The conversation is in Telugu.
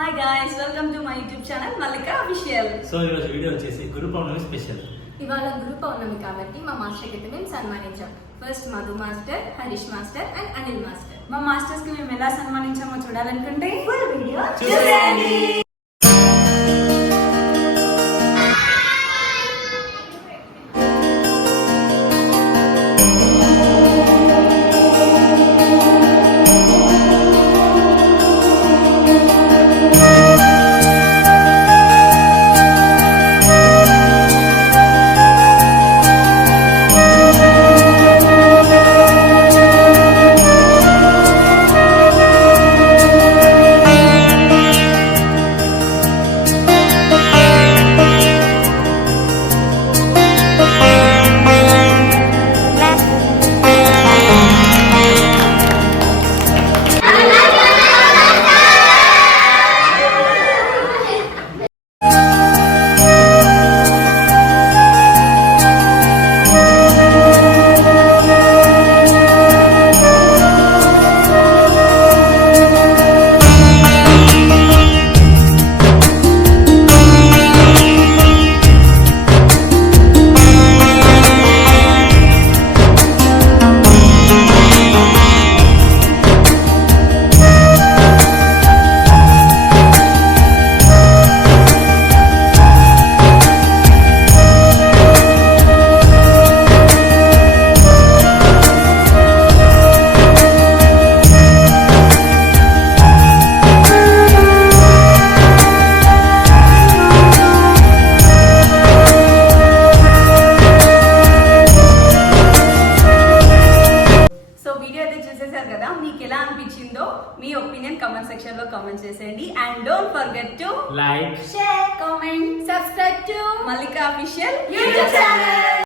Hi guys, welcome to my YouTube channel Mallika official. So ఈ రోజు వీడియో వచ్చేసి గురు పౌర్ణమి స్పెషల్. ఇవాళ గురు పౌర్ణమి కాబట్టి మా మాస్టర్ కి మేము సన్మానించాం. First Madhu master, Harish master and Anil master. మా మాస్టర్స్ కి మేము ఎలా సన్మానించామో చూడాలనుకుంటే ఫుల్ వీడియో చూసేయండి. కదా, మీకు ఎలా అనిపించిందో మీ ఒపీనియన్ కామెంట్ సెక్షన్ లో కామెంట్ చేసేయండి. And don't forget to like, share, comment, subscribe to Mallika official YouTube channel.